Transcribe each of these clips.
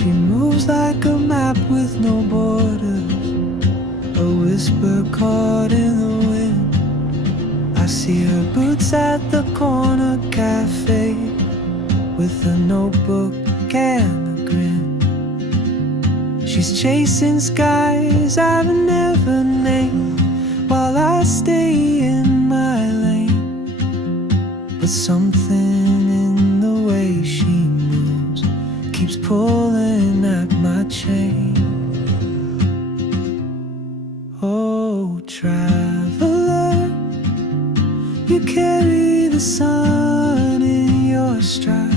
She moves like a map with no borders, a whisper caught in the wind. I see her boots at the corner cafe, with a notebook and a grin. She's chasing skies I've never named, while I stay in my lane. But something in the way she moves keeps pulling at my chain. Oh, traveler, you carry the sun in your stride,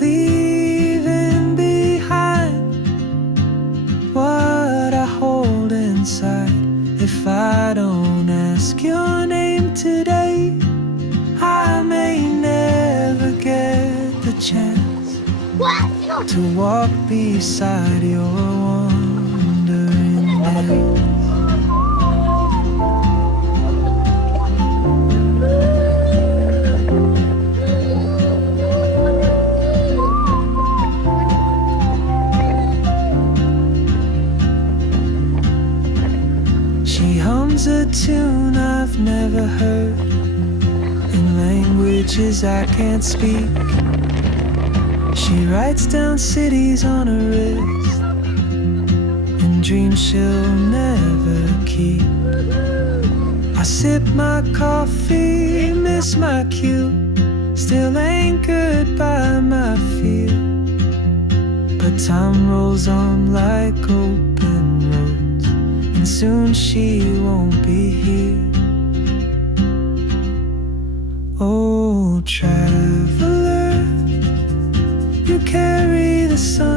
leaving behind what I hold inside. If I don't ask your name today, I may never get the chance to walk beside your wandering days. She hums a tune I've never heard, in languages I can't speak. She writes down cities on her wrist, and dreams she'll never keep. I sip my coffee, miss my cue, still anchored by my fear. But time rolls on like open roads, and soon she won't be here. Oh, traveler, you carry the sun